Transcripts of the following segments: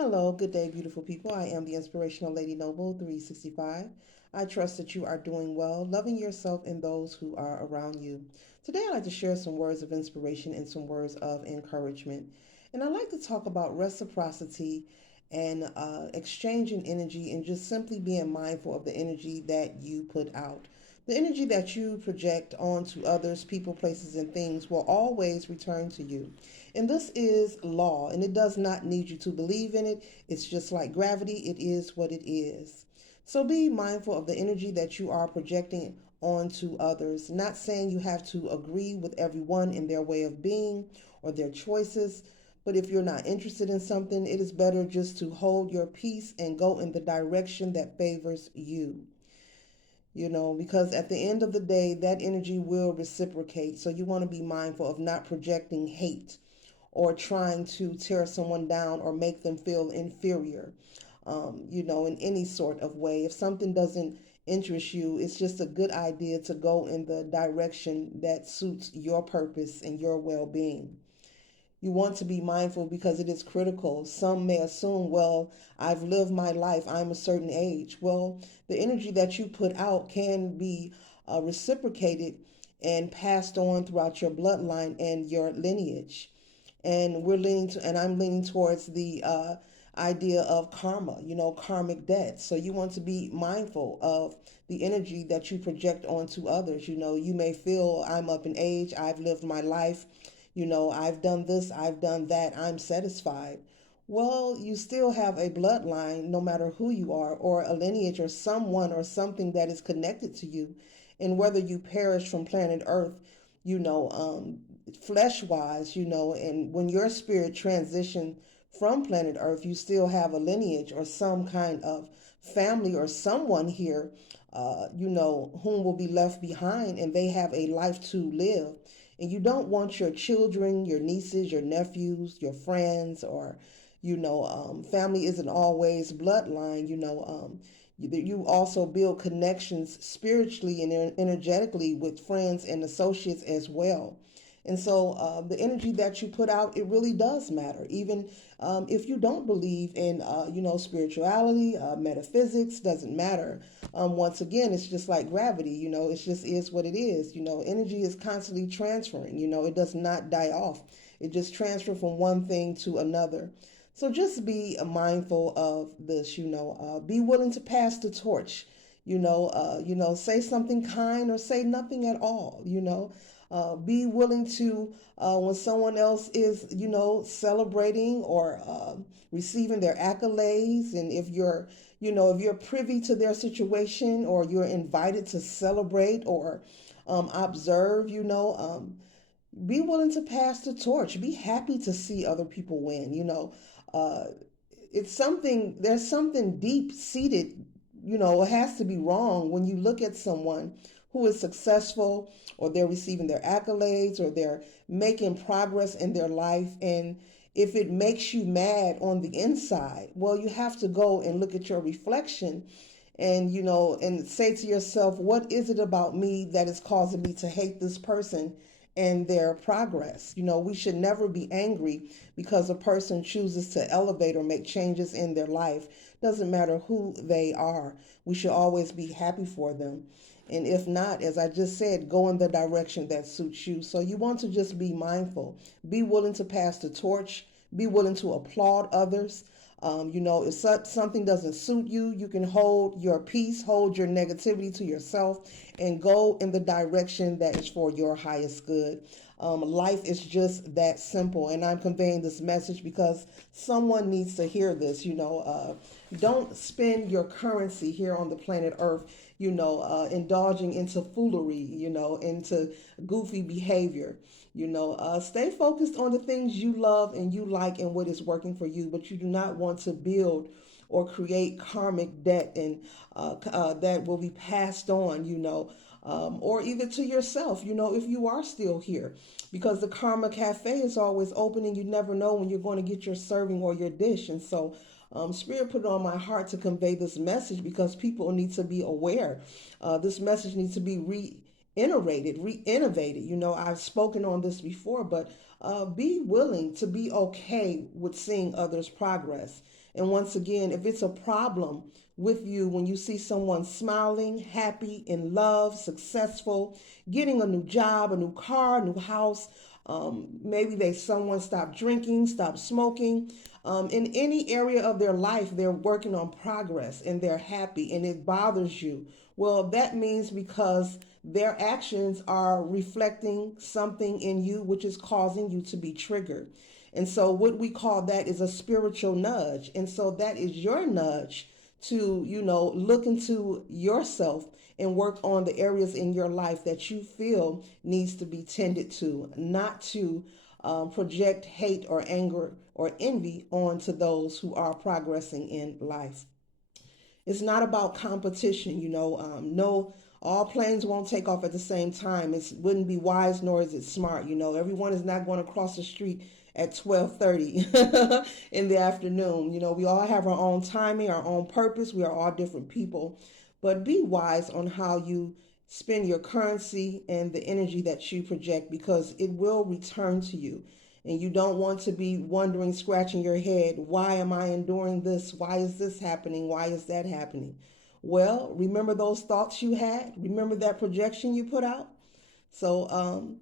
Hello, good day, beautiful people. I am the Inspirational Lady Noble 365. I trust that you are doing well, loving yourself and those who are around you. Today, I'd like to share some words of inspiration and some words of encouragement. And I'd like to talk about reciprocity and exchanging energy and just simply being mindful of the energy that you put out. The energy that you project onto others, people, places, and things will always return to you. And this is law, and it does not need you to believe in it. It's just like gravity, it is what it is. So be mindful of the energy that you are projecting onto others. Not saying you have to agree with everyone in their way of being or their choices, but if you're not interested in something, it is better just to hold your peace and go in the direction that favors you. Because at the end of the day, that energy will reciprocate. So you want to be mindful of not projecting hate or trying to tear someone down or make them feel inferior, in any sort of way. If something doesn't interest you, it's just a good idea to go in the direction that suits your purpose and your well being. You want to be mindful because it is critical. Some may assume, well, I've lived my life, I'm a certain age. Well, the energy that you put out can be reciprocated and passed on throughout your bloodline and your lineage. And I'm leaning towards the idea of karma, karmic debt. So you want to be mindful of the energy that you project onto others. You may feel I'm up in age, I've lived my life, I've done this, I've done that, I'm satisfied. Well, you still have a bloodline, no matter who you are, or a lineage, or someone or something that is connected to you. And whether you perish from planet Earth, flesh wise, and when your spirit transition from planet Earth, you still have a lineage or some kind of family or someone here, whom will be left behind and they have a life to live. And you don't want your children, your nieces, your nephews, your friends, or, family isn't always bloodline, you also build connections spiritually and energetically with friends and associates as well. And so the energy that you put out, it really does matter. Even if you don't believe in, spirituality, metaphysics, doesn't matter. Once again, it's just like gravity, it just is what it is. Energy is constantly transferring, it does not die off. It just transfers from one thing to another. So just be mindful of this, be willing to pass the torch, say something kind or say nothing at all, be willing to, when someone else is, celebrating or receiving their accolades, and if you're privy to their situation or you're invited to celebrate or observe, be willing to pass the torch. Be happy to see other people win. Uh, there's something deep seated, it has to be wrong when you look at someone who is successful or they're receiving their accolades or they're making progress in their life. And if it makes you mad on the inside, well, you have to go and look at your reflection and, and say to yourself, what is it about me that is causing me to hate this person and their progress? We should never be angry because a person chooses to elevate or make changes in their life. Doesn't matter who they are. We should always be happy for them. And if not, as I just said, go in the direction that suits you. So you want to just be mindful. Be willing to pass the torch. Be willing to applaud others. If something doesn't suit you, you can hold your peace, hold your negativity to yourself, and go in the direction that is for your highest good. Life is just that simple, and I'm conveying this message because someone needs to hear this. Don't spend your currency here on the planet Earth, indulging into foolery, into goofy behavior. Stay focused on the things you love and you like and what is working for you, but you do not want to build or create karmic debt and that will be passed on, or either to yourself, if you are still here, because the Karma Cafe is always open and you never know when you're going to get your serving or your dish. And so Spirit put it on my heart to convey this message because people need to be aware. This message needs to be re-innovated. I've spoken on this before, but be willing to be okay with seeing others progress. And once again, if it's a problem with you when you see someone smiling, happy, in love, successful, getting a new job, a new car, a new house, maybe someone stopped drinking, stopped smoking. In any area of their life, they're working on progress and they're happy and it bothers you. Well, that means because their actions are reflecting something in you, which is causing you to be triggered. And so, what we call that is a spiritual nudge. And so, that is your nudge to, look into yourself and work on the areas in your life that you feel needs to be tended to, not to project hate or anger or envy onto those who are progressing in life. It's not about competition, no, all planes won't take off at the same time. It wouldn't be wise nor is it smart. Everyone is not going to cross the street at 12:30 in the afternoon. We all have our own timing, our own purpose. We are all different people. But be wise on how you spend your currency and the energy that you project, because it will return to you. And you don't want to be wondering, scratching your head, why am I enduring this? Why is this happening? Why is that happening? Well, remember those thoughts you had? Remember that projection you put out? So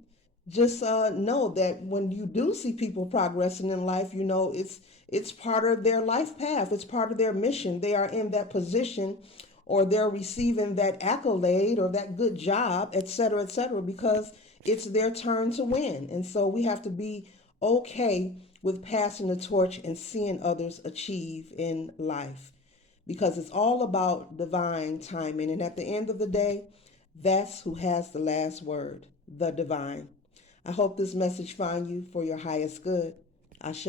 just know that when you do see people progressing in life, it's part of their life path. It's part of their mission. They are in that position, or they're receiving that accolade or that good job, et cetera, because it's their turn to win. And so we have to be okay with passing the torch and seeing others achieve in life, because it's all about divine timing. And at the end of the day, that's who has the last word, the divine. I hope this message find you for your highest good. Ashe.